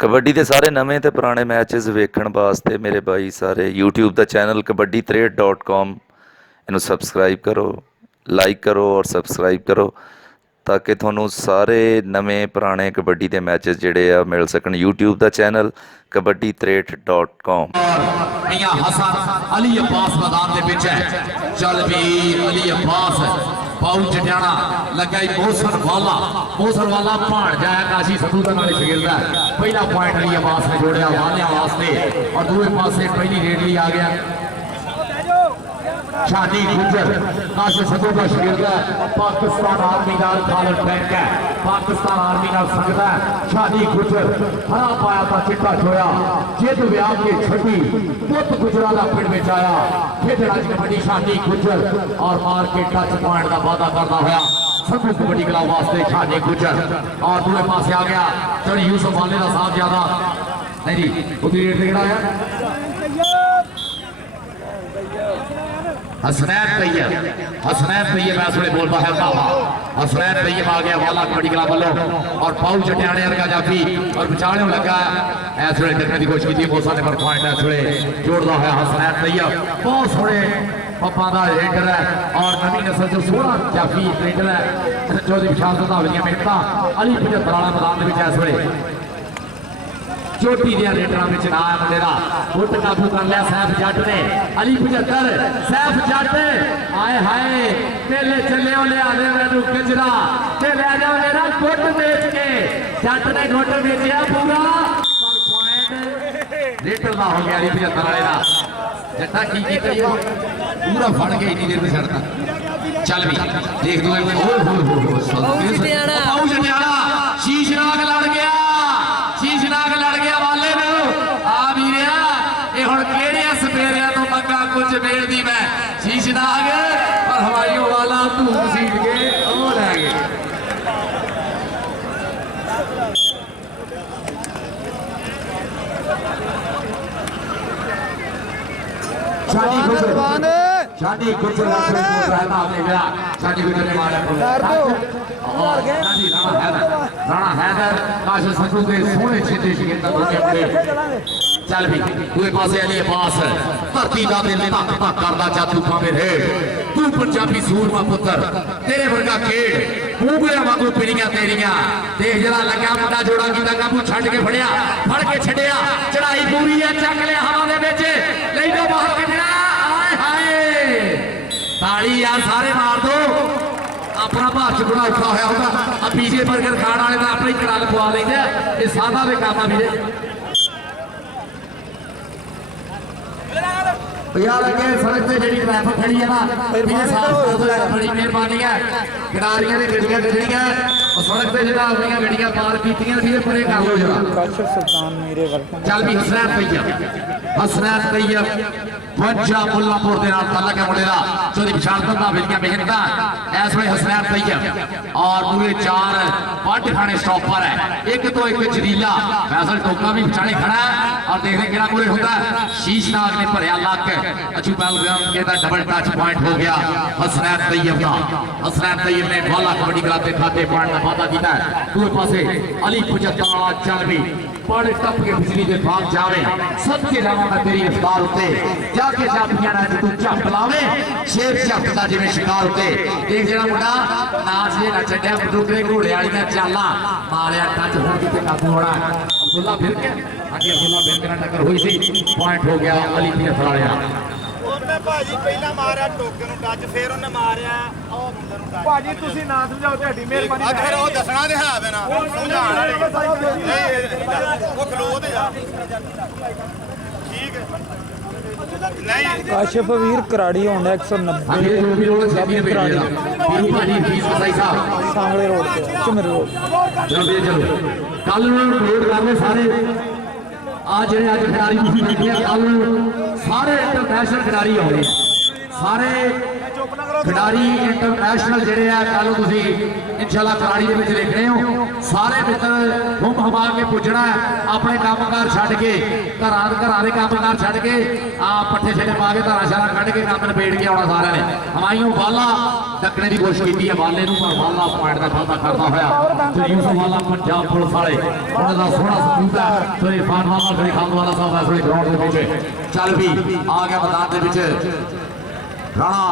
कबड्डी के सारे नवे तो पुराने मैचेस वेखण वास्ते मेरे भाई सारे यूट्यूब का चैनल kabaddi63.com इनू सबसक्राइब करो, लाइक करो और सबसक्राइब करो ताकि थोनों सारे नवे पुराने कबड्डी के मैचेस जिहड़े आ मिल सकन। यूट्यूब का चैनल kabaddi63.com। मियां हसन अली अब्बास मैदान दे विच है। चल भी अली अब्बास पाउल चटियाना लगा मोहसन वाला भाण जाया काशी सतू का नाल खेलदा पहला पॉइंट अली अब्बास ने जोड़िया वालिया वास्ते और दूसरे पासे पहली रेडली आ गया शादी गुजर काशी सतू का खेलदा पाकिस्तान आर्मी नाल खालद बैंक है पाकिस्तान आर्मी नाल संगदा शादी गुजर हरा पाया था चिट्टा छोया जित व्याह के छठी पुत गुजरा का पिंड में आया फिर राज कबड्डी शादी गुजर और मार के टच पॉइंट का वादा करता हुआ सबको कबड्डी क्लब वास्ते शादी गुजर और दूसरे पासे आ गया चढ़ी यूसुफ वाले का साथ ज्यादा नहीं जी उतनी रेट किहड़ा है हसनैन तैयब मैं सुने बोलता है हसनैन तैयब आ गया वाला कबड्डी क्लब वालों और पाउल चटियाने वर्गा जाफी और बचाने लगा इस वे देखने की कोशिश की बहुत सारे पर पॉइंट इस वे जोड़ता है हसनैन तैयब बहुत सोहने पप्पा का रेडर है और नवी नस्ल जो सोहना जाफी रेडर है जो विशाल सधावलियां मेहनत अली 75 वाला मैदान में इस वे चोटी दिया रेडर में ना आया मुंडे का फुट काबू कर लिया सैफ जट ने अली 75 सैफ जट आए हाय पहले चले ले आने मैनू गजरा ते ले जा मेरा गुट बेच के जट ने गुट बेचिया पूरा पर पॉइंट रेडर का हो गया अली 75 वाले का जट्टा की कीता पूरा फड़ के इतनी देर में छड़ता चल भी देख दो शीशनाग लड़ गया शीशनाग लड़ गया वाले आ वीरिया ये हुण किहड़े सपेरिया तो मंगा कुछ मेल दी मैं शीशनाग पर हवाइयों वाला धूप सीट के ओ लै गए शादी गुजर शादी गुजर ने मारा राणा हैदर काशिफ सतू के सोहने छेते शिकंदर दोने चल भी दूसरे पासे अली अब्बास धरती दा दिल तक तक करदा जादू भावे रे तू पंजाबी सूरमा पुत्र तेरे वर्गा खेड उंगलियां वांगू पिड़ियां तेरियां देख जरा लगा मुंडा जोड़ा कीता काबू छड़ के फड़िया फड़ के छड़िया चढ़ाई पूरी है चक ले हवा दे विच ले दो बाहर कढना हाय हाय ताली यार सारे मार दो अपना भाष बड़ा औखा होया होगा अब पीछे बर्गर खाने वाले तो अपनी कड़ा लखवा लेंगे ये सादा भी काम है यार अगे सड़क से जी ट्रैफिक खड़ी है ना बड़ी मेहरबानी है खिडारियों ने गड्डियां कढ़नियां और सड़क से जो अपनी गड्डियां पार की परे कर लो जरा चल भी हसनैन तैयब पंजा मुल्लापुर के नाल तलक है मुंडे दा चौधरी विशाल सधावलियां मेहनत इस वे हसनैन तैयब और पूरे 4 पट खाने स्टॉपर है एक तो एक जरीला फैसल टोका भी बिचाले खड़ा है और देख रहे किहड़ा पूरे होता है शीशनाग ने भरया लक अचू बैलग्राम के डबल टच पॉइंट हो गया हसनैन तैयब का हसनैन तैयब ने वाला कबड्डी क्लब के खाते पॉइंट का वादा किया दूसरे पासे अली 75 वाला चल भी पड़ टप के बिजली के भाग जावे सच्चे जावा मैं तेरी रफ्तार उते जाके जाफियां ना तू झप लावे शेर झपदा जिवें शिकार उते देख जेड़ा मुंडा नाच जे ना छड्या बटुकरे घोड़े वाली ने चाला मारिया टच हुण किते काबू होना अब्दुल्ला फिर के आगे अब्दुल्ला फिर के टक्कर हुई थी पॉइंट हो गया अली 75 वाला ਉਹਨੇ ਭਾਜੀ ਪਹਿਲਾਂ ਮਾਰਿਆ ਟੋਕੇ ਨੂੰ ਟੱਚ ਫੇਰ ਉਹਨੇ ਮਾਰਿਆ ਉਹ ਮੁੰਡੇ ਨੂੰ ਟੱਚ ਭਾਜੀ ਤੁਸੀਂ ਨਾ ਸਮਝਾਓ ਤੁਹਾਡੀ ਮਿਹਰਬਾਨੀ ਆ ਫਿਰ ਉਹ ਦੱਸਣਾ ਤੇ ਹੈ ਵੇ ਨਾ ਸਮਝਾਉਣ ਵਾਲੇ ਉਹ ਖਲੋ ਤੇ ਜਾ ਠੀਕ ਹੈ ਨਹੀਂ ਕਾਸ਼ਿਫ ਵੀਰ ਕਰਾੜੀ ਹੁੰਦਾ 190 जो भी रोड छापी कराड़ी भाजी फीस सही साहब सांगले रोड ਤੇ ਝੁਮਰ ਰੋਡ चलो कल रोड करने सारे आज ਜਿਹੜੇ ਅੱਜ ਖਿਡਾਰੀ ਤੁਸੀਂ ਦੇਖੇ ਆ ਕੱਲ ਸਾਰੇ ਇੰਟਰਨੈਸ਼ਨਲ ਖਿਡਾਰੀ ਆਉਣੇ ਸਾਰੇ ਖਿਡਾਰੀ ਇੰਟਰਨੈਸ਼ਨਲ ਜਿਹੜੇ ਆ ਕੱਲ ਤੁਸੀਂ ਇਨਸ਼ਾਅੱਲਾ ਕਰਾੜੀ ਦੇ ਵਿੱਚ ਦੇਖ ਰਹੇ ਹੋ ਸਾਰੇ ਮਿੱਤਰ ਹੁਮ ਹਮਾ ਕੇ ਪੁੱਜਣਾ ਆਪਣੇ ਕੰਮਕਾਰ ਛੱਡ ਕੇ ਘਰਾਂ ਦੇ ਕੰਮਕਾਰ ਛੱਡ ਕੇ ਆ ਪੱਠੇ ਛੱਡੇ ਪਾ ਕੇ ਧਾਰਾ ਸ਼ਾਰਾ ਕੱਢ ਕੇ ਕੰਮ ਨਿਬੇੜ ਕੇ ਆਉਣਾ ਸਾਰਿਆਂ ਨੇ। ਹਮਾਇਓ ਵਾਲਾ ਡੱਕਣੇ ਦੀ ਕੋਸ਼ਿਸ਼ ਕੀਤੀ ਹੈ ਵਾਲੇ ਨੂੰ, ਪਰ ਵਾਲਾ ਪੁਆਇੰਟ ਦਾ ਖਾਤਾ ਕਰਦਾ ਹੋਇਆ ਤੇ ਯੂਸਫ ਵਾਲਾ ਪੰਜਾਬ ਪੁਲਿਸ ਵਾਲੇ ਉਹਨਾਂ ਦਾ ਸੋਹਣਾ ਸਬੂਤ ਹੈ। ਤੇ ਇਰਫਾਨ ਵਾਲਾ ਮੇਰੇ ਖਾਨ ਵਾਲਾ ਸਾਹਿਬ ਇਸ ਵੇਲੇ ਗਰਾਊਂਡ ਦੇ ਵਿੱਚ ਚੱਲ ਵੀ ਆ ਗਿਆ ਮੈਦਾਨ ਦੇ ਵਿੱਚ। राणा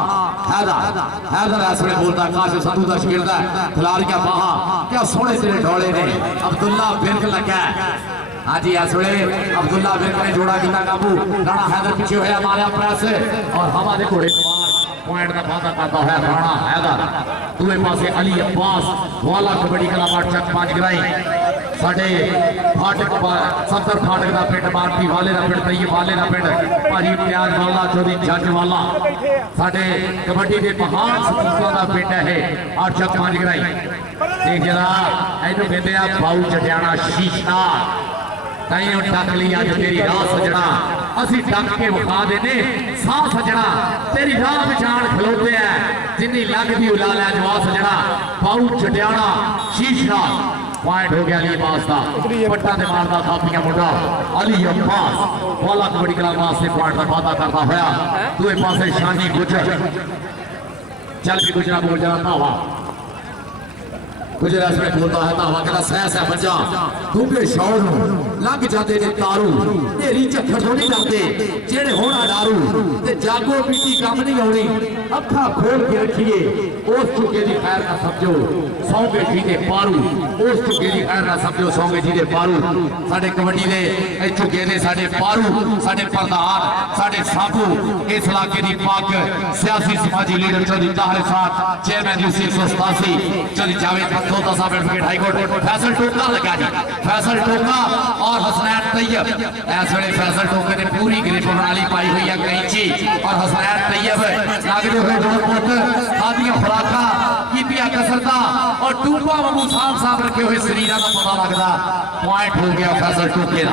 हैदर इस वे बोलता काशिफ संधू का शिरदा खिलाड़ियां बाहा क्या सोहने तेरे ढोले ने। अब्दुल्ला बिरक लगा हाँ जी इस वे अब्दुल्ला बिरक ने जोड़ा किया काबू। राणा हैदर पीछे होया मारिया प्रेस और हमारे घोड़े पॉइंट का वादा करता है राणा हैदर। दूए पासे अली अब्बास वाला कबड्डी क्लब चक 5 गिराई साडे फाटक सफर फाटक का पिंड मारती वाले का पिंड तई वाले का पिंड भारी प्याज वाला चौधरी जज वाला साडे कबड्डी के महान सपूतों का पिंड है 8 चक 5 गिराई। देख जरा इनू कहते हैं बाऊ चटियाना शीशा तई डक ली अज तेरी राह सजना असी डक के विखा देने साह सजना तेरी राह पछाण खलोते हैं जिन्नी लगदी उला लै जवा सजना बाऊ चटियाना शीशा। पॉइंट हो गया अली अब्बास का पट्टा दे मारदा थापियां मुंडा अली अब्बास वाला कबड्डी क्लब वास्ते पॉइंट का वादा करता होया। दूए पासे शानी गुजर चल भी गुजरा बोल जाना धावा गुजरा इसमें बोलता है धावा कहता सह बजा दूंगे शौर लंघ जाते ने तारू तेरी झक्खर थोड़ी डरते जेड़े होना डारू ते जागो पीती कम नहीं आनी अखा खोल के रखिए उस चुके की खैर ना समझो सौगे जी के पारू उस चुके की खैर ना समझो सौगे जी के पारू। साडे कबड्डी दे ए चुके ने साडे पारू साडे प्रधान साडे साबू इस इलाके की पग सियासी समाजी लीडर चौधरी ताहिर साहब चेयरमैन यूसी 187 चौधरी जावेद बखतौता साहब एडवोकेट हाईकोर्ट फैसल टोका लगा जी फैसल टोका और हसनैन तैयब इस वे फैसल टोके ने पूरी ग्रिप प्रणाली पाई हुई है कैंची और हसनैन तैयब लागदे हुए दोनों पुत खादियां खुराका कीतियां कसरता और टूबा वांगू साफ रखे हुए शरीर का पता लगता। पॉइंट हो गया फैसल टोके का।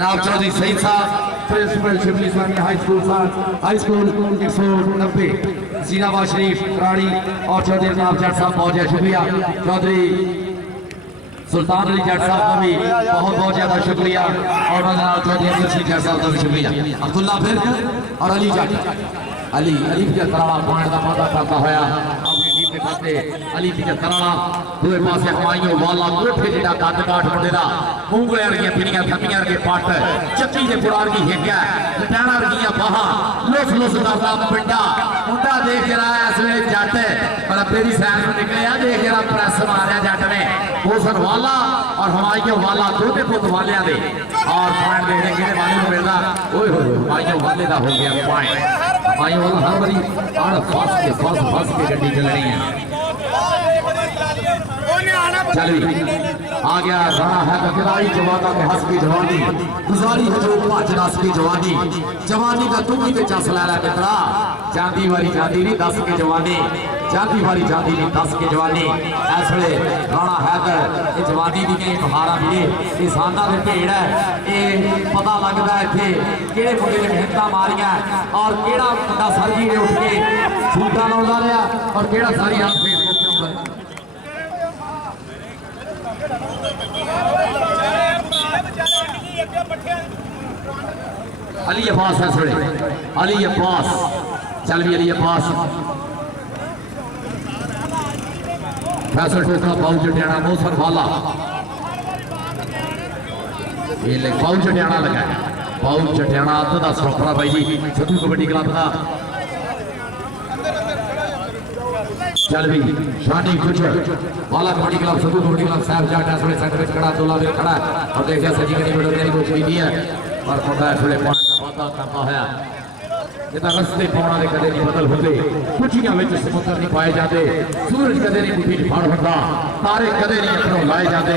नाव चौधरी सईद साहब principal Shibli Islamia high school 190 Jinnahabad Sharif कराड़ी और चौधरी अल्ताफ जट साहब बहुत ज्यादा शुक्रिया। चौधरी सुल्तान अली जट साहब का भी बहुत बहुत ज्यादा शुक्रिया और चौधरी अफजल सिंह जट साहब का भी शुक्रिया। अब्दुल्ला फिर और अली जट अली के कराड़ा पॉइंट का वादा करता होया अपनी टीम के खाते अली के कराड़ा। दूए पासे हमाइयों वाला कोठे जिहड़ा कद काठ मुंडे दा ਉਂਗਲੇ ਵਰਗੀਆਂ ਪੀੜੀਆਂ ਥੱਪੀਆਂ ਵਰਗੇ ਪੱਟ ਚੱਕੀ ਦੇ ਪੁੜਾ ਵਰਗੀ ਹਿੱਕ ਹੈ ਲਟਾਣਾ ਵਰਗੀਆਂ ਬਾਹਾਂ ਲੁੱਸ ਕਰਦਾ ਪਿੰਡਾ ਮੁੰਡਾ ਦੇਖ ਜਰਾ ਇਸ ਵੇਲੇ ਜੱਟ ਪਰ ਤੇਰੀ ਸੈਨ ਨੂੰ ਨਿਕਲਿਆ ਦੇਖ ਜਰਾ ਪ੍ਰੈਸ ਮਾਰਿਆ ਜੱਟ ਨੇ ਹੋਸਨ वाला और हमाइयों वाला दोते पुत वालिया दे और पॉइंट देखने किहड़े वाले ਨੂੰ ਮਿਲਦਾ ਓਏ ਹੋਏ हमाइयों वाले ਦਾ हो गया पॉइंट। हमाइयों वाला हर बारी आड़ फस के गड्डी चलनी है। चल आ गया राणा है खिलाड़ी जवाना में हंस की जवानी गुजारी है जो भज दस की जवानी का तू ही चस लै लै मित्रा चांदी वाली चांदी नहीं दस के जवानी चांदी वाली चांदी नहीं दस के जवानी। इस वे राणा हैदर ये जवानी दी कई बहारा भी किसाना के भेड़ है ये पता लगता है इतने किहड़े मुंडे ने मेहनत मारिया और किहड़ा मुंडा सरजी ने उठ के सूटा लाउंदा रहा और किहड़ा सारी हाथ फेसबुक अली अब्बास है थोड़े अली अब्बास चल भी अली अब्बास फैसल टोका बाऊ चटियाना मौसम वाला ये बाऊ चटियाना लगा बाऊ चटियाना अद्ध का सौकड़ा भाई जी सिद्धू कबड्डी क्लब का। चल भी शानी कुछ वाला कबड्डी क्लब सिद्धू कबड्डी क्लब साहब जाट इस वे सेंटर खड़ा दोला भी खड़ा और देखिए सजी करी बड़ी कोशिश की है और मुंडा इस वे पॉइंट का वादा करता है जिदा रस्ते पाने के कदे नहीं बदल होते कुचियां में समुद्र नहीं पाए जाते सूरज कदे नहीं मुट्ठी च फड़ होता तारे कदे नहीं अपनों लाए जाते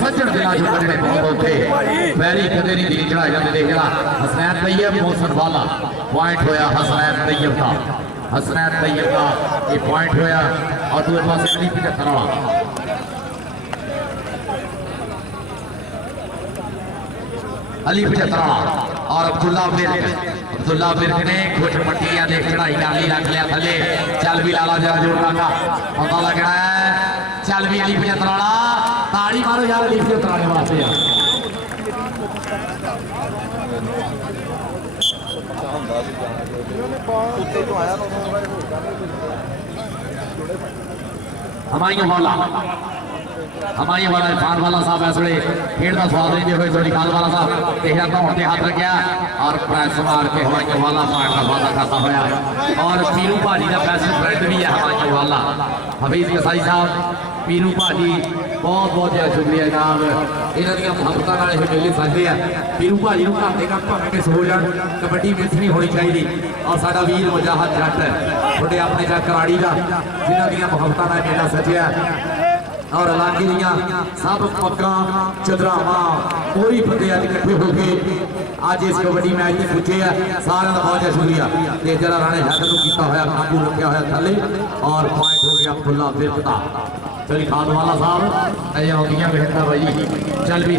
सज्जन दिना जो करने बहुत होते पैरी कदे नहीं दिल चढ़ाए जाते। देखना हसनैन तैयब मौसम वाला पॉइंट होया हसनैन तैयब का हसनैन तैयब का ये पॉइंट होया और दूसरे पास अली 75 वाला अली 75 और अब्दुल्ला बिर्क ने कुछ पट्टियां देख चढ़ाई डाली रख लिया थले चल भी लाला जरा जोर लगा पता लग रहा है चल भी अली 75 वाला ताड़ी मारो यार अलीफ के उतराने वास्ते यार हमारी मौला इरफान वाला साहब इस वे खेल का स्वाद लेते हुए जोड़ीखाल वाला साहब तेरा दौड़ से हाथ रखा और प्रेस मार के हमारी वाला पार्ट का वादा खाता होया और पीरू भाजी का बेस्ट फ्रेंड भी है हमारी वाला हफीज कसाई साहब पीरू भाजी बहुत बहुत ज्यादा शुक्रिया जनाब इन्हों दी मुहब्बतां नाल इह मेले सजदे आ पीरू भाजी नूं घर दे काम भावें किस हो जाण कबड्डी मिस नहीं होनी चाहिए और साडा वीर मुजाहिद जट थोड़े अपने जा कराड़ी का जिन्हों दी मुहब्बतां नाल मेला सजिया और इलाके दियां सब पक्का चदरावा पूरी बंदे अज इकट्ठे होके अज इस कबड्डी मैच में पुजे है सारा का बहुत शुक्रिया ते जरा राणे हैदर नूं कीता होया काबू रखा होया थले और पॉइंट हो गया फुल्ला बिरता चली खान वाला साहब अजे आउंदियां बेहतर भाई चल भी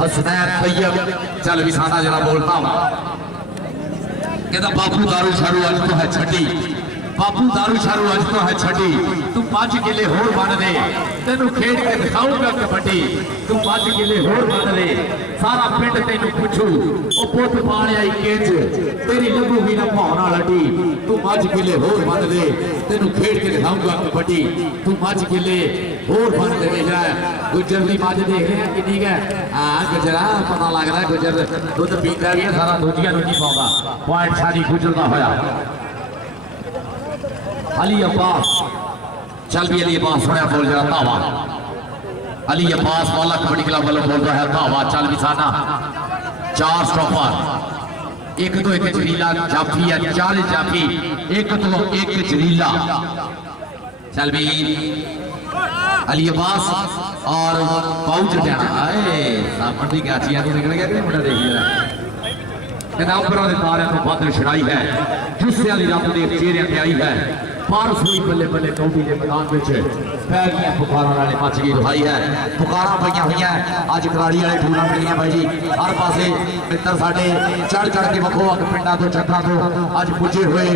हसनैन तैयब चल भी साडा जरा बोलता वा कहता बापू दारू शारू अज तो है छड्डी बापू दारू शारू अज तो है छड्डी तू 5 किले होर बन दे तेनू खेड के दिखाऊंगा कबड्डी तू 5 किले होर बन दे सारा पिंड तेनू पुछू ओ पुत पालिया केच तेरी लगूगी ना भावना लड्डी तू 5 किले होर बन दे तेनू खेड के दिखाऊंगा कबड्डी तू 5 किले होर बन दे जा गुजर दी मज देख रहे हैं किन्नी है हां गुजरा पता लग रहा है गुजर दुध पींदा भी है सारा दूजिया नूं नहीं पाउंदा पॉइंट सारी गुजर दा होया अली अब्बास चल भी अली अब्बास सुनिया बोल जरा धावा अली अब्बास वाला कबड्डी क्लब वालों बोल रहा है धावा चल भी साना 4 स्टॉपर एक तो एक जरीला जाफी है 4 जाफी एक तो एक जरीला चल भी अली अब्बास और पाउच जाना सामने की गाचिया तो निकल गया कि मुंडा देख लिया नाम पर तारे तो बदल छड़ाई है जुस्से वाली रब दे चेहरे ते आई है पार सुई बल्ले बल्ले कौडी के मैदान में पै गई पुकारा वाले मच गई दुहाई है पुकारा पईयां हुई अज कराड़ी वाले टूर्नामेंट दी भाई जी हर पासे मित्र साडे चढ़ चढ़ के वखो वख पिंडां तो चक्कां तो अज पुजे हुए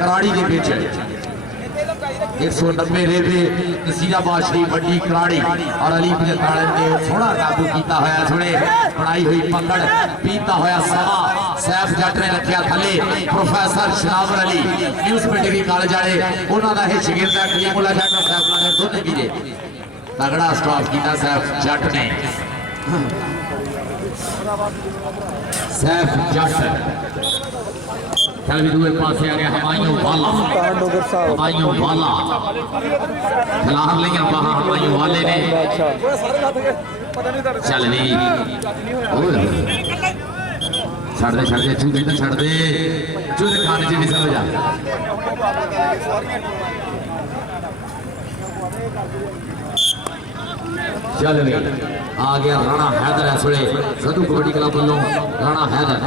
कराड़ी के विच 190 रेवे नसीराबाद शरीफ बड़ी कराड़ी और अली ताले ने सोहना काबू किया होया थोड़े बनाई हुई पकड़ पीता होया सवा सैफ जट ने रखिया थले professor Shanawar Ali news degree college वाले उन्हों का यह शगिर्द है कलीमुल्लाह जट और सैफ ने दोनों वीरे तगड़ा स्टॉप किया सैफ जट ने सैफ जट चल भी दूसरे पास आ गया हमायूं वाला खिलार लिया वहां हमायूं वाले ने चल भी छड़ दे चूहे तो छड़ दे चूहे खाने च नहीं समझ चल भी आ गया राणा हैदर इस वे सदू कबड्डी क्लब वालों राणा हैदर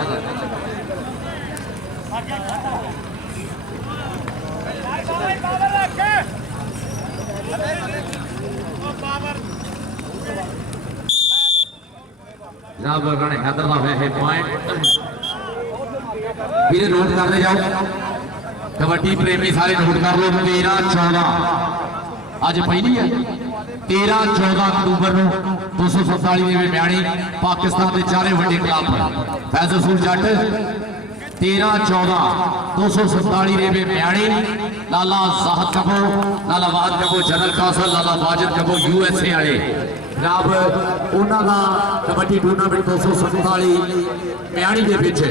जनाब राणे हैदर का वैसे पॉइंट वीरे नोट कर ले जाओ कबड्डी प्रेमी सारे नोट कर लो 13-14 अज पहली है 13-14 अक्तूबर को 247 ਦੇ ਮਿਆਣੀ पाकिस्तान के चारे ਵੱਡੇ क्लब फैजल जट 13-14 247 ਦੇ ਮਿਆਣੀ लाला साहद कबो लाला वाद कबो जनरल कासल लाला वाजिद कबो USA वाले जनाब उन्होंने कबड्डी टूर्नामेंट 247 म्याणी के पिछे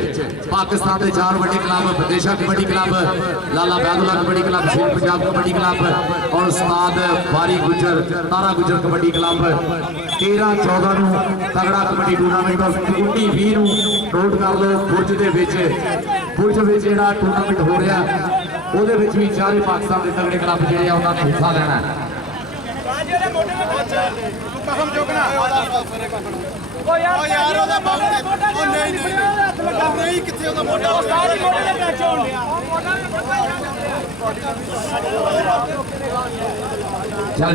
पाकिस्तान के 4 बड़े क्लब बदेशा कबड्डी क्लब लाला बैदुल्ला कबड्डी क्लब शेर पंजाब कबड्डी क्लब और उस्ताद बारी गुजर तारा गुजर कबड्डी क्लब 13-14 तगड़ा कबड्डी टूर्नामेंट और 19-20 नोट कर लो बुर्ज के जो टूर्नामेंट हो रहा वो भी चारे पाकिस्तान के तगड़े क्लब जो उन्होंने हिस्सा लेना है चल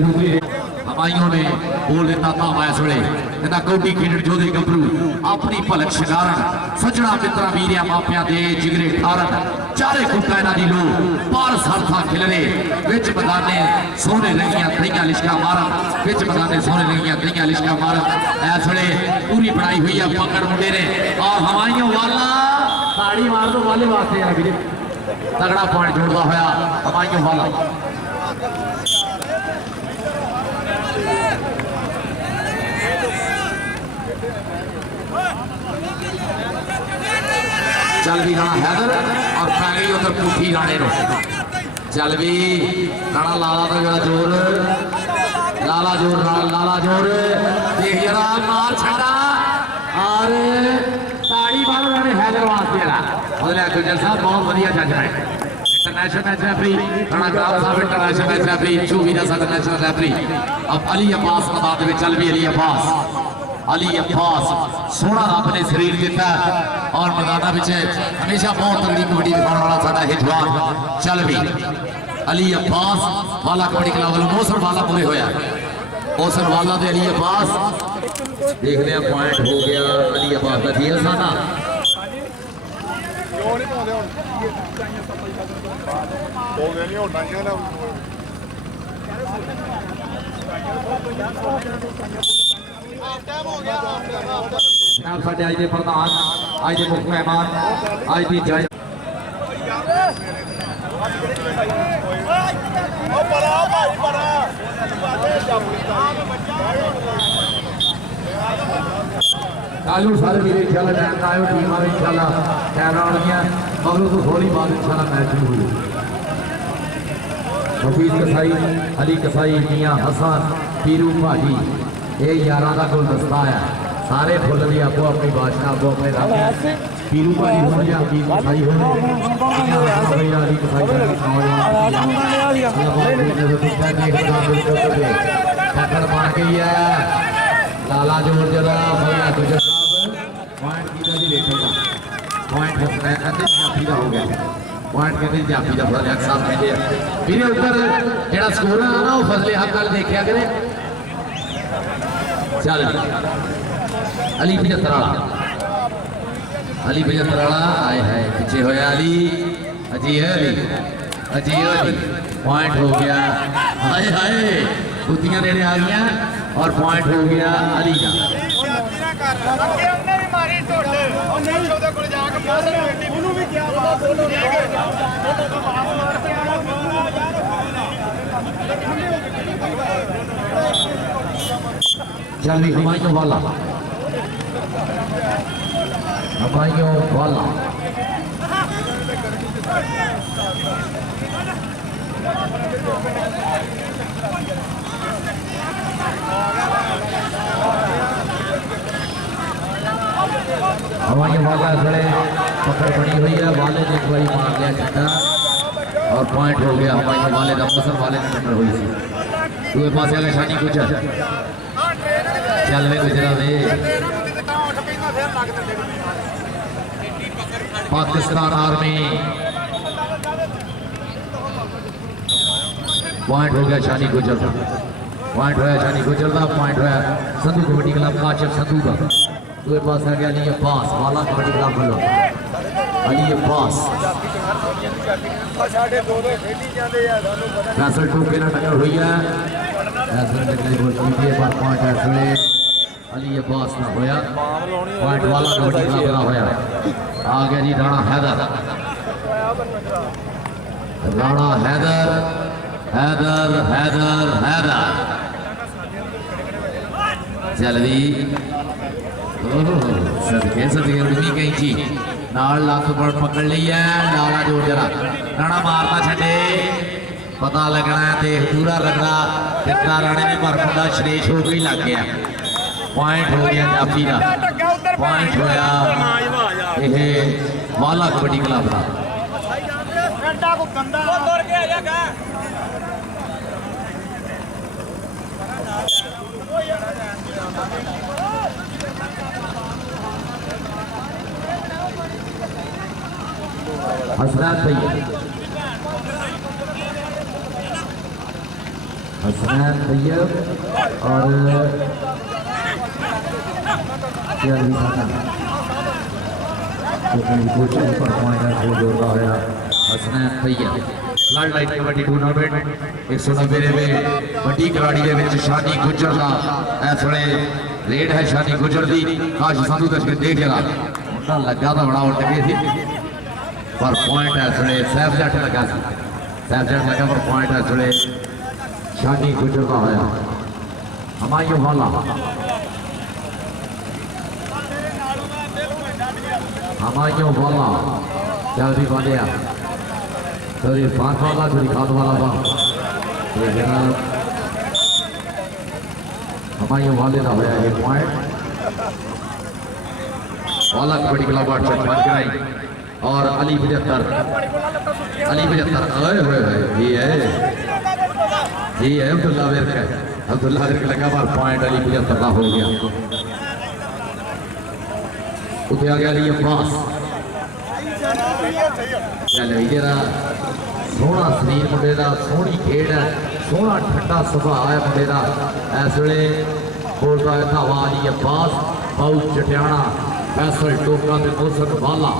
हमायूं ने बोल दिता था इस वे ਕਹਿੰਦਾ ਕੌਡੀ ਖੇਡ ਜੋਦੇ ਗੱਭਰੂ ਆਪਣੀ ਭਲਕ ਸ਼ਿੰਗਾਰਨ ਸੱਜਣਾ ਮਿੱਤਰਾਂ ਵੀਰਿਆਂ ਮਾਪਿਆਂ ਦੇ ਜਿਗਰੇ ਠਾਰਨ ਚਾਰੇ ਕੁੱਤਾ ਇਹਨਾਂ ਦੀ ਲੋ ਪਾਰ ਸਰਥਾ ਖਿਲਰੇ ਵਿੱਚ ਬਦਾਨੇ ਸੋਹਣੇ ਰੰਗੀਆਂ ਦਈਆਂ ਲਿਸ਼ਕਾਂ ਮਾਰਨ ਵਿੱਚ ਬਦਾਨੇ ਸੋਹਣੇ ਰੰਗੀਆਂ ਦਈਆਂ ਲਿਸ਼ਕਾਂ ਮਾਰਨ ਇਸ ਵੇਲੇ ਪੂਰੀ ਬਣਾਈ ਹੋਈ ਆ ਪਕੜ ਮੁੰਡੇ ਨੇ ਔਰ ਹਵਾਈਆਂ ਵਾਲਾ ਤਾੜੀ ਮਾਰ ਦੋ ਵਾਲੇ ਵਾਸਤੇ ਯਾਰ ਵੀਰੇ ਤਗੜਾ ਪੁਆਇੰਟ ਜੋੜਦਾ ਹੋਇਆ ਹਵਾਈਆਂ ਵਾਲਾ चल भी राणा हैदर और पै गई उधर पुठी राणे नो चल भी राणा लाला का जरा जोर लाला जोर देख जरा मार छड़ा और ताड़ी मारो राणे हैदर वास्ते जरा गुजर साहब बहुत बढ़िया judgement international match referee Rana ग्राम साहब इंटरनेशनल मैच रेफरी चूवी का इंटरनेशनल रेफरी अब अली अब्बास मैदान में चल भी अली अब्बास सोहना रब ने शरीर दिता और मैदाना हमेशा बहुत तगड़ी कबड्डी दिखाने वाला साडा है जवान चल भी अली अब्बास वाला कबड्डी क्लब वालों मोसर वाला पूरे होया मोसर वाला ते अली अब्बास देख लिया पॉइंट हो गया अली अब्बास का जी साना साडे अज दे प्रधान अज दे मुख मेहमान अज दी जज चालू सारे वीर इंशाल्लाह टाइम आयो टीम आवे इंशाल्लाह कैमरा वालियां मगरों तो थोड़ी बाद इंशाल्लाह मैच शुरू हुई हफीज कसाई अली कसाई मियां हसन पीरू भाजी ये 11 का गुलदस्ता है सारे फुल भी आपको अपनी बादशाह आपको अपने राम पीरू भाजी हो या हफीज कसाई हो अली कसाई पकड़ मार गई है लाला जोर जरा भैया गुजर साहब पॉइंट कीदा जी देखेगा पॉइंट कहते जाफी का हो गया पॉइंट कहते जाफी का फजल हक साहब कहते मेरे ऊपर जेड़ा स्कोर है ना वो फजले हक वाल देखा करे चल अली 75 वाला आए है पीछे होया अली अजी है अली पॉइंट हो गया हाय हाय बुद्धियां नेड़े आ गई और पॉइंट हो गया अली का चल हमायों वाला हमारे वाला खड़े पकड़ बनी हुई है वाले ने एक बारी मार लिया छक्का और पॉइंट हो गया हमारे वाले का मौसम वाले ने टक्कर हुई थी दूसरे पास वाले शानी कुछ चल में गुजरा दे पाकिस्तान आर्मी पॉइंट हो गया शानी गुजर का पॉइंट होया शानी गुजर का पॉइंट होया संधू कबड्डी क्लब काशिफ संधू का दूसरे पास आ गया अली अब्बास वाला कबड्डी क्लब वालों अली अब्बास फैसल टूके ना टक्कर हुई है फैसल टक्कर पर पॉइंट है अली अब्बास ना होया पॉइंट वाला कबड्डी क्लब ना होया आ गया जी राणा हैदर हैदर हैदर हैदर जल्दी सदके उड़नी गई जी नाल लत पकड़ ली है लाला जोर जरा राणा मारना छे पता लगना है देख पूरा रगड़ा दिता राणे ने पर मुंडा श्रेष हो गई लग गया पॉइंट हो गया जाफी का पॉइंट होया ये वाला कबड्डी क्लब का हसनैन तैयब और कोचिंग पर पॉइंट हो जोड़ा होया Hasnain Tayyab flood light kabaddi tournament 190 में बड़ी खिलाड़ी के विच शानी गुजर का इस वे रेड है शानी गुजर की काश साधु दर्शक देख जरा उन्हें लगा तो बड़ा उल्ट गई थी पर पॉइंट इस वे सैफ जट लगा सैफ जट लगा पर पॉइंट इस वे शानी गुजर का होया हमायूं वाला हमायूं वाला जल्दी वालिया थोड़ी फांस वाला थोड़ी खाद वाला बा हमायूं वाले का होया ये पॉइंट वाला कबड्डी क्लब और चटमन कराई और अली 75 ये है अब्दुल्ला विर्क लगा बार पॉइंट अली 75 का हो गया उठे आ गया अली अब्बास चलो जरा सोहना शरीर मुंडे का सोहनी खेड है सोहना ठंडा सुभाव है मुंडे का इस वे बोलता है धावा अली अब्बास बाऊ चटियाणा फैसल टोका ते मोहसन वाला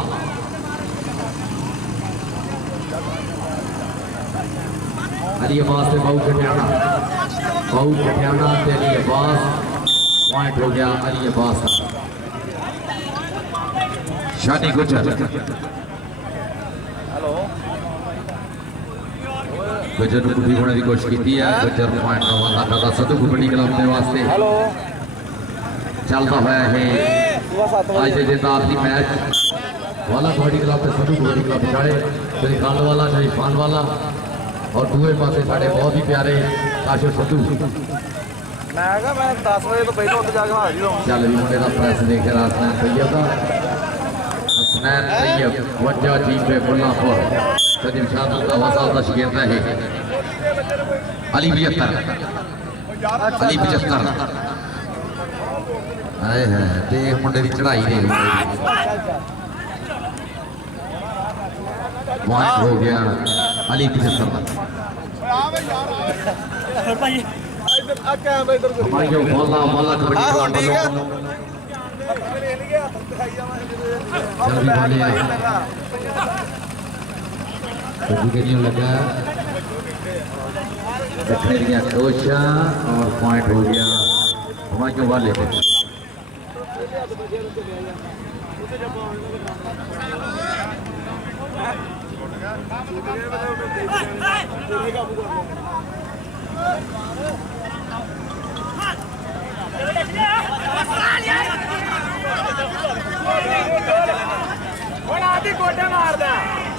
अली अब्बास से बाऊ चटियाणा ते अली अब्बास पॉइंट हो गया अली अब्बास शानी गुजर गुजर को भी होने की कोशिश की है गुजर पॉइंट का वादा करता सदु कबड्डी क्लब के वास्ते चलता हुआ है आज के दिन का आखिरी मैच वाला कबड्डी क्लब से सदु कबड्डी क्लब बिछाड़े श्री कांड वाला श्री फान वाला और दूसरे पासे साढ़े बहुत ही प्यारे काशो सदु मैं 10 बजे तो पहले उत्ते जाके हाजिर हूं चल भी मुंडे का प्रेस देख रहा हसनैन तैयब का हसनैन तैयब वज्जा जी पे बुल्लापुर सदीम शाह का वसाल का शिकंजा है अली 75 आए हैं देख मुंडे की चढ़ाई देख पॉइंट हो गया अली 75 हमारे मौला मौला कबड्डी लगा दक्षिण दिया कोशा और पॉइंट हो गया हमारे वाले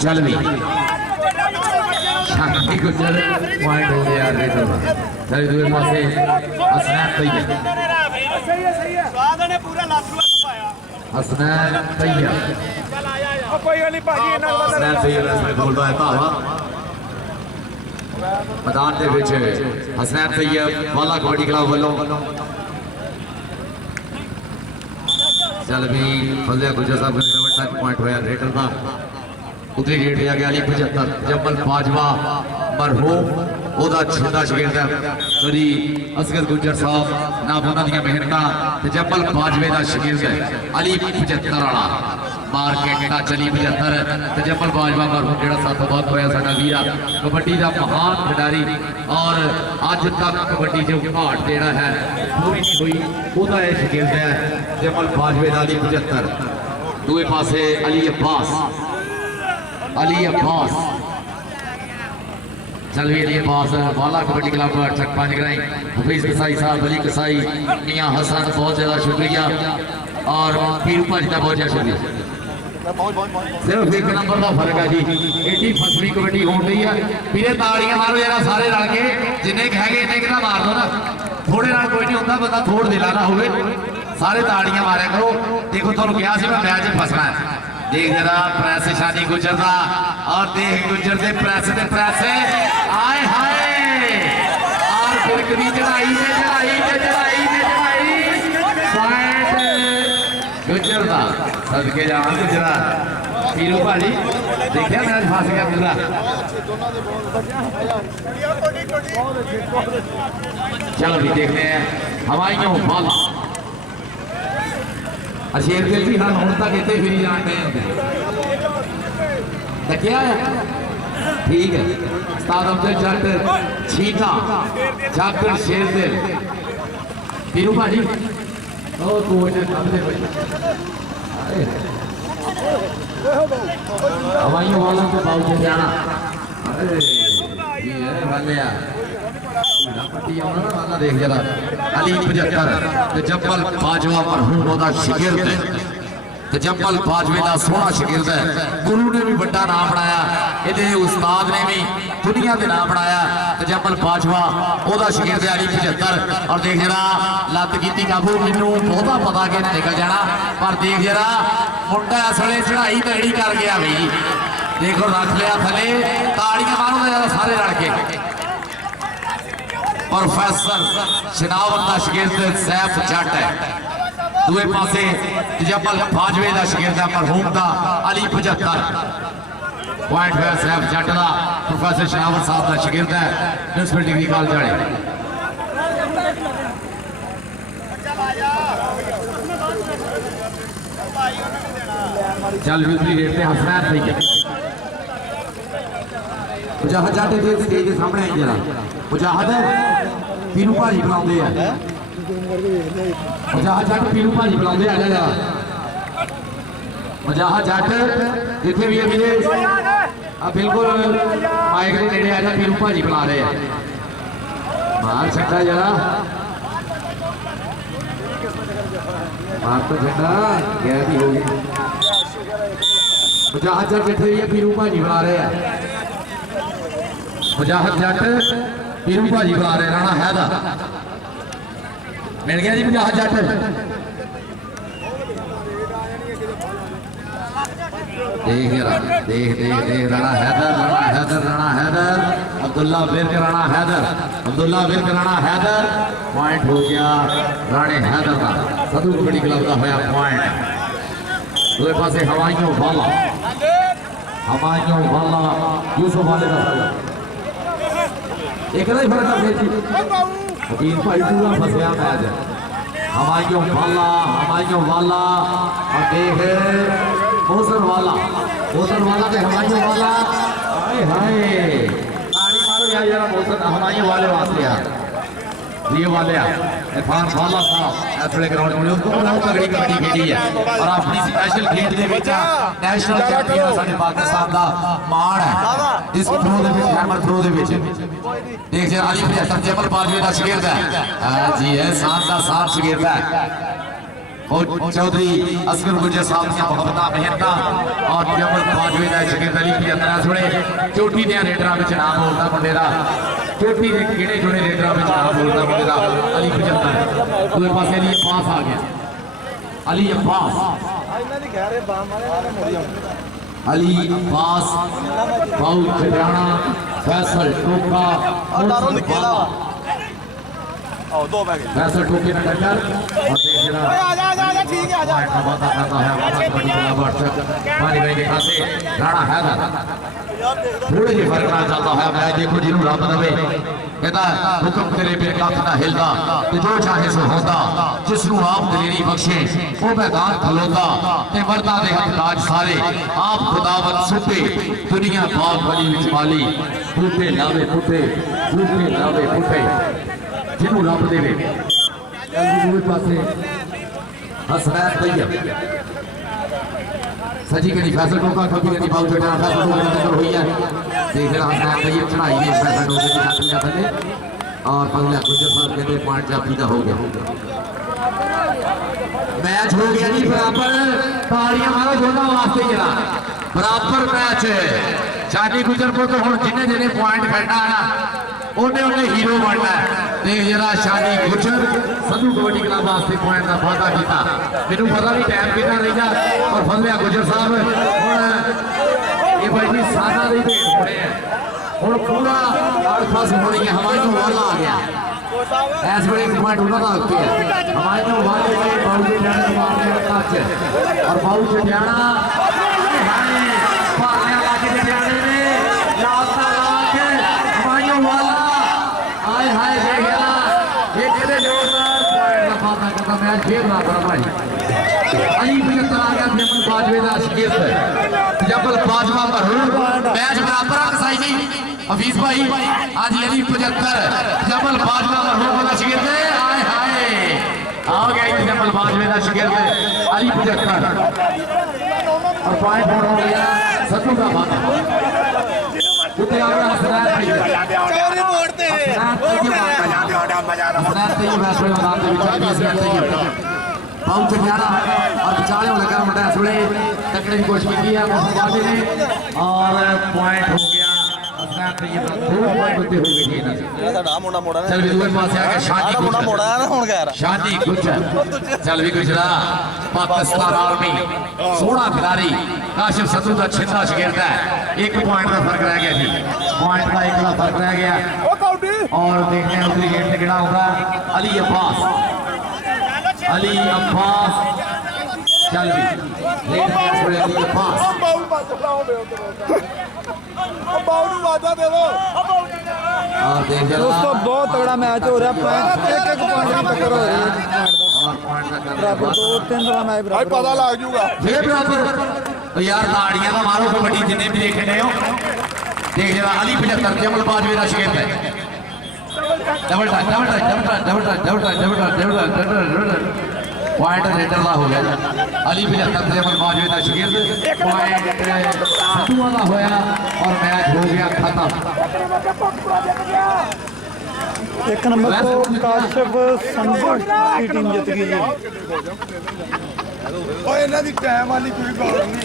चल भी शांति गुजर पॉइंट हो गया चल दूसरे पासे हसनैन तैयब हसनैन तैयब बोलता है धावा मैदान के हसनैन तैयब वाला कबड्डी क्लब वालों चल भी फजल गुजर साहब का पॉइंट होया रेडर का उतरी रेट लिया गया 75 जम्मल बाजवा मरहूम ओदा छोटा शिगिरद सॉरी असगर गुजर साहब ना उन्हां दी मेहनतां ते जम्मल बाजवे दा शिगिरद अली 75 वाला मार के टा चली 75 ते जम्मल बाजवा मरहूम जेड़ा साथों बाद होया साडा वीरा कबड्डी दा महान खिडारी और अज तक कबड्डी जो घाट जेड़ा है पूरी नहीं हुई ओदा ये शिगिरद है जम्मल बाजवे दा अली 75 दूए पासे अली अब्बास चल भी अली अब्बास वाला कबड्डी क्लब चक पांच कराई हफीज कसाई साहब अली कसाई मियां हसन बहुत ज्यादा शुक्रिया और पीरू भाजी का बहुत ज्यादा शुक्रिया सिर्फ एक नंबर का फर्क है जी एडी फसवी कबड्डी हो गई है पीरे तालियां मारो जरा सारे रल के जिन्ने है इन्ने कि मार दो ना थोड़े नाल कोई नहीं होता बंदा थोड़ दिला ना होवे सारे तालियां मारे करो देखो तुहानू कहा सी मैं मैच फसना है देख जरा प्रेस शानी गुजर दा और देख गुजर दे प्रेस आए हाय और फिर कभी चढ़ाई पॉइंट गुजर दा सदके जान गुजरा पीरू भाजी देखिए मैच फस गया पूरा चलो भी देखते हैं हवाइयों वाला ਅਸ਼ੇਰ ਦਿਲ ਵੀ ਹਾਂ ਹੁਣ ਤੱਕ ਇੱਥੇ ਫਿਰੀ ਜਾਣ ਡਏ ਹੁੰਦੇ ਦੇਖਿਆ ਠੀਕ ਹੈ ਉਸਤਾਦ ਅਬਦੁਲ ਜੱਟ ਛੀਟਾ ਜੱਟ ਸ਼ੇਰ ਦਿਲ ਪੀਰੂ ਭਾਜੀ ਉਹ ਕੋਚ ਸਾਹਮਣੇ ਬੈਠੇ हवाइयों वालों को बाउल से जाना अरे ये है वालिया पट्टी आना वाला देख जरा अली 75 ते जब्बल बाजवा मरहूम ओदा शागिर्द है ते जब्बल बाजवे दा सोहना शागिर्द है गुरु ने भी बड़ा नाम बनाया इहदे उस्ताद ने भी दुनिया दे नाम बनाया ते जब्बल बाजवा ओदा शागिर्द है अली 75 और देख जरा लत कीती काबू मैनू बहुता पता कि निकल जाना पर देख जरा मुंडा असले चढ़ाई भैड़ी कर गया भाई देखो रख लिया थले ताड़ियां मारो जरा सारे रल के प्रोफेसर शनावत का शागिर्द सैफ जट है दूए पासे जब्बल बाजवे का शागिर्द है मरहूम का अली 75 पॉइंट है सैफ जट का प्रोफेसर शनावत साहब का शागिर्द है प्रिंसिपल डिग्री कॉलेज वाले चल दूसरी रेट पे हंसना सही है मुजाहद जाटे दे स्टेज के सामने आई जरा मुजाहद पीरू भाजी बुलाਉਂਦੇ ਆ मुजाहद जट पीरू भाजी बुलाਉਂਦੇ ਆ जरा मुजाहद जट जिथे भी है मेरे आ बिल्कुल माइक के नेड़े आ जा पीरू भाजी बुला रहे हैं मार छक्का जरा मार तो छक्का गैर ही होगी मुजाहद जट जिथे भी है पीरू भाजी बुला रहे हैं मुजाहद जट पीरू भाजी बुला रहे राणा हैदर मिल गया जी मुजाहद जट देख देख देख देख राणा हैदर अब्दुल्ला विर्क राणा हैदर पॉइंट हो गया राणे हैदर का सदू कबड्डी क्लब का होया पॉइंट दूसरे पासे हवाइयों वाला यूसुफ वाले का एक नहीं फर्क है हकीम भाई पूरा फंसया मैच हवाइयों वाला और देख मोहसन वाला के हवाइयों वाला हाय हाय ताड़ी मारो यार जरा मोहसन हवाइयों वाले वास्ते यार ये वाले इरफान वाला साहब एथलेटिक ग्राउंड में उसको बहुत तगड़ी कबड्डी खेली है और अपनी स्पेशल खेल दे विच नेशनल चैंपियन साडे पाकिस्तान दा मान है इस थ्रो दे विच हैमर थ्रो दे विच देख जे अली 75 जबल बाजवे दा शागिर्द है हां जी है साथ दा साथ शागिर्द है और चौधरी असगर गुजर साहब की मोहब्बत मेहनत और जबल बाजवे दा शागिर्द अली 75 थोड़े चोटी दे रेडरा विच नाम बोलदा मुंडे दा चोटी दे किड़े जोड़े रेडरा विच नाम बोलदा मुंडे दा अली 75 दूसरे पासे अली अब्बास आ गया अली अब्बास अली अब्बास बाऊ खजाना फैसल टोका फैसल टोके में टक्कर और ठीक है आजा वादा करता है कबड्डी क्लब पानी भाई के खाते राणा हैदर थोड़े जी फर्क ना चलता है मैं देखो जिन्हों रब दवे कहता हुक्म तेरे पे कख ना हिलदा ते जो चाहे सो होंदा जिसनू आप दलेरी बख्शे वो मैदान खलोंदा ते मर्दा दे हक ताज सारे आप खुदावंद सुटे दुनिया बाग बली विच माली बूटे लावे फुटे जिन्हों रब देवे दूसरे पासे हसनैन तैयब सजी के फैसल टोका कभी नहीं बाउल चढ़ा फैसल टोका नजर हुई है देख रहा हसनैन तैयब चढ़ाई है फैसल टोके की काट लिया थले और पगला गुजर साहब कहते पॉइंट जाफीदा हो गया मैच हो गया जी बराबर तालियां मारो दोनों वास्ते जरा बराबर मैच शादी गुजर को तो हुण जिन्ने जिन्ने पॉइंट करना है ना ओने हीरो बनना है देख जरा शादी गुजर सदू कबड्डी क्लब वास्ते पॉइंट का वादा किया मैनू पता नहीं टाइम कितना रहेगा और फजलिया गुजर साहब ये भाई सादा दे भेट होने हैं हुण पूरा आस-पास होनी है हमारे वाला आ गया ऐस बड़े पॉइंट उन्होंने रखे हैं हमारे वाले ने बाऊ चटियाना मारने टच और बाऊ चटियाना पालियां लाके चटियाने ने लाता लाके हमारे वाला हाय हाय देख एक दे जोरदार पॉइंट का फायदा करता मैच खेल रहा था भाई ਜੰਮਲ ਬਾਜਵੇ ਦਾ ਸ਼ਾਗਿਰਦ ਜੰਮਲ ਬਾਜਵਾ ਭਰੂ ਮੈਚ ਬਰਾਬਰ ਆ ਕਸਾਈ ਜੀ ਹਫੀਜ਼ ਭਾਈ ਅੱਜ ਅਲੀ 75 ਜੰਮਲ ਬਾਜਵਾ ਭਰੂ ਦਾ ਸ਼ਾਗਿਰਦ ਆਏ ਹਾਏ ਆ ਗਿਆ ਇੱਕ ਜੰਮਲ ਬਾਜਵੇ ਦਾ ਸ਼ਾਗਿਰਦ ਅਲੀ 75 और पॉइंट हो गया सत्तू का माता उठे आ गया हसनैन भाई ਚੋਰੀ ਮੋੜ ਤੇ ਉਹ ਮਜ਼ਾ ਤੇ ਆਡਾ ਮਜ਼ਾ ਨਾ हसनैन ते फैसले मैदान ਦੇ ਵਿੱਚ 20 ਮਿੰਟ ਤੇ पहुंच गया और विचाले लगा मुंडा सुने तकड़े की कोशिश की है मुस्ताफे ने और पॉइंट हो गया हसनैन ते ये 2 पॉइंट होते हुए गए ना ਤੁਹਾਡਾ ਮੁੰਡਾ ਮੋੜਾ चल भी दूसरे पास आ गया शादी ਮੁੰਡਾ ਮੋੜਾ ਨਾ ਹੁਣ ਯਾਰ शादी कुछ चल भी गुजरा पाकिस्तान आर्मी सोहना खिलाड़ी काशिफ सत्तू का छिंदा शिगिरद है 1 पॉइंट का फर्क रह गया जी पॉइंट का 1 का फर्क रह गया और देखते हैं उतरी गेट से कितना होगा अली अब्बास चल भी अली अब्बास और देख दोस्तों बहुत तगड़ा मैच हो रहा है पॉइंट एक एक पॉइंट की टक्कर हो रही है और पॉइंट का बराबर 2-3 रन आए बराबर ਪਤਾ ਲੱਗ ਜੂਗਾ ये बराबर तो यार ताड़ियां का मारो कबड्डी जिन्हें भी देख रहे हो देख जरा अली 75 जमल बाजवे का शिगिरद है double touch double touch double touch double touch double touch double touch double touch point raider का हो गया अली 75 जमल बाजवे का शिगिरद पॉइंट सत्तूआं का होया और मैच हो गया खत्म एक नंबर को काशिफ संधू की टीम जीत गई जी ਓਏ ਇਹਨਾਂ ਦੀ ਟਾਈਮ ਵਾਲੀ ਕੋਈ ਗੱਲ ਨਹੀਂ